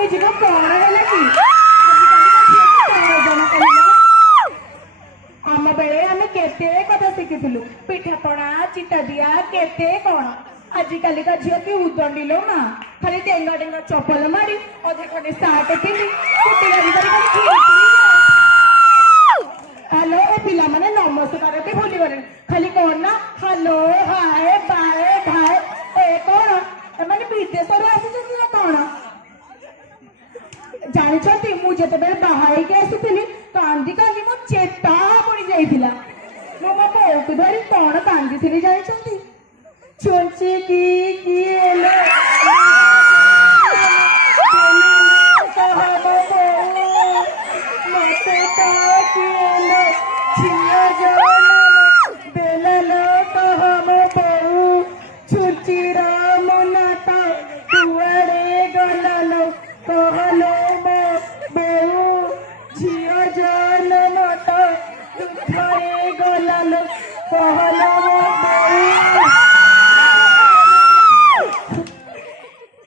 ए जीव कौन है कि आम बेले आम केते कथा शिखिलु पिठापणा चिटा दिया केते कौन आजिकल का झील की उदंडी लो ना खाली डेंगा डेंगा चपल मारी अधे खंडे सार्ट पिंधि हेलो ए पिला माने नमस्कार भी भूली गले खाली कौन ना हेलो हाय बाय भाई ए कौन एमाने विदेश आसी ना कौन जानते मुझे बाहर के आसुली कांदी कांदी मो चेता पड़ी जाइला मो मो बोल को धरी कौन कांदी जानते चोंची की एलो मते ता की एलो छिया जाना बेललो कहम बहु छुचिरा मनाता कुआरे गललो कहलो मो बहु छिया जाना मता तुथरे गललो कहलो मो बहु